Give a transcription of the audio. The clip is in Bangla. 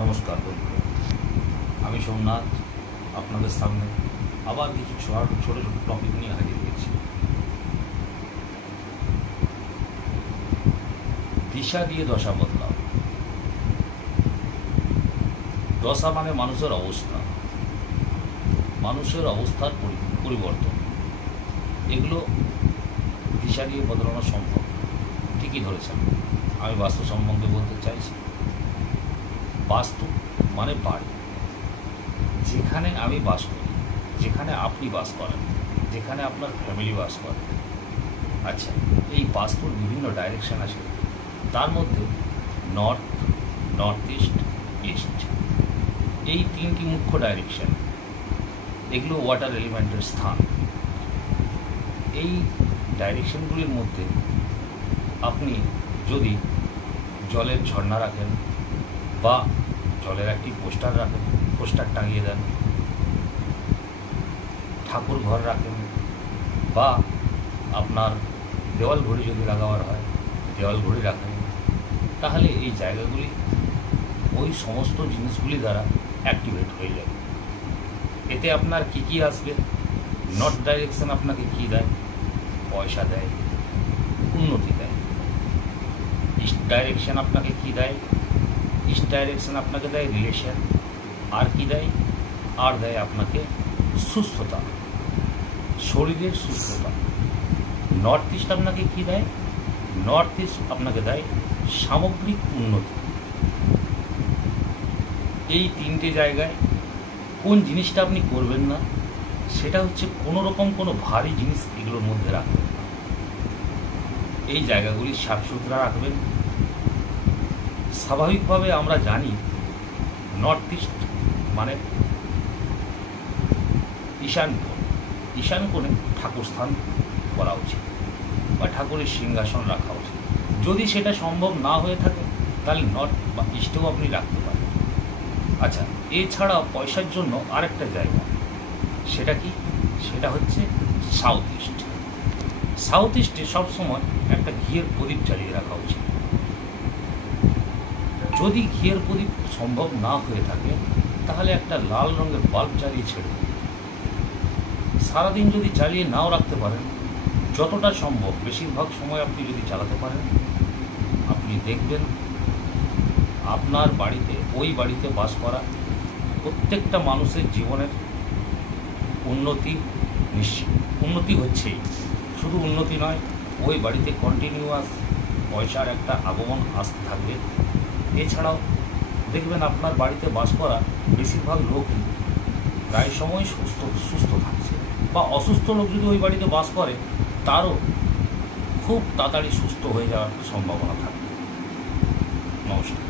নমস্কার বন্ধুরা, আমি সোমনাথ আপনাদের সামনে আবার কিছু ছোট ছোট টপিক নিয়ে হাজির হয়েছি। দিশা দিয়ে দশা বদলাও। দশা মানে মানুষের অবস্থা, মানুষের অবস্থার পরিবর্তন। এগুলো দিশা দিয়ে বদলানো সম্ভব। ঠিকই ধরেছেন। আমি বাস্তু সম্বন্ধে বলতে চাইছি। বাস্তু মানে বাড়ি, যেখানে আমি বাস করি, যেখানে আপনি বাস করেন, যেখানে আপনার ফ্যামিলি বাস করে। আচ্ছা, এই বাস্তুর বিভিন্ন ডাইরেকশন আছে। তার মধ্যে নর্থ, নর্থ ইস্ট, ইস্ট, এই তিনটি মুখ্য ডাইরেকশন। এগুলো ওয়াটার এলিমেন্টের স্থান। এই ডাইরেকশনগুলির মধ্যে আপনি যদি জলের ঝর্ণা রাখেন বা জলের একটি পোস্টার রাখেন, পোস্টার টাঙিয়ে দেন, ঠাকুর ঘর রাখেন বা আপনার দেওয়াল ঘড়ি যদি লাগাবার হয় দেওয়াল ঘড়ি রাখেন, তাহলে এই জায়গাগুলি ওই সমস্ত জিনিসগুলি দ্বারা অ্যাক্টিভেট হয়ে যাবে। এতে আপনার কি কি আসবে? নর্থ ডাইরেকশন আপনাকে কি দেয়? পয়সা দেয়, উন্নতি দেয়। ইস্ট ডাইরেকশন আপনাকে কি দেয়? ইস্ট ডাইরেকশন আপনাকে দেয় রিলেশন। আর কি দেয়? আর দেয় আপনাকে সুস্থতা, শরীরের সুস্থতা। নর্থ ইস্ট আপনাকে কি দেয়? নর্থ ইস্ট আপনাকে দেয় সামগ্রিক উন্নতি। এই তিনটে জায়গায় কোন জিনিসটা আপনি করবেন না, সেটা হচ্ছে কোনো রকম কোনো ভারী জিনিস এগুলোর মধ্যে রাখবেন না। এই জায়গাগুলি সাফসুতরা রাখবেন। স্বাভাবিকভাবে আমরা জানি নর্থ ইস্ট মানে ঈশান কোণ। ঈশান কোণে ঠাকুর স্থান করা উচিত বা ঠাকুরের সিংহাসন রাখা উচিত। যদি সেটা সম্ভব না হয়ে থাকে তাহলে নর্থ বা ইস্টেও আপনি রাখতে পারেন। আচ্ছা, এছাড়া পয়সার জন্য আরেকটা জায়গা, সেটা কি? সেটা হচ্ছে সাউথ ইস্ট। সাউথ ইস্টে সবসময় একটা ঘিয়ের প্রদীপ জ্বালিয়ে রাখা উচিত। যদি ঘিয়ের প্রদীপ সম্ভব না হয়ে থাকে তাহলে একটা লাল রঙের বাল্ব জ্বালিয়ে ছেড়ে দিন। সারাদিন যদি জ্বালিয়ে নাও রাখতে পারেন, যতটা সম্ভব বেশিরভাগ সময় আপনি যদি চালাতে পারেন, আপনি দেখবেন আপনার বাড়িতে, ওই বাড়িতে বাস করা প্রত্যেকটা মানুষের জীবনের উন্নতি নিশ্চিত। উন্নতি হচ্ছেই, শুধু উন্নতি নয়, ওই বাড়িতে কন্টিনিউয়াস পয়সার একটা আগমন আসতে থাকবে। এছাড়াও দেখবেন আপনার বাড়িতে বাস করা বেশিরভাগ লোকই প্রায় সময় সুস্থ থাকছে, বা অসুস্থ লোক যদি ওই বাড়িতে বাস করে তারও খুব তাড়াতাড়ি সুস্থ হয়ে যাওয়ার সম্ভাবনা থাকবে। নমস্কার।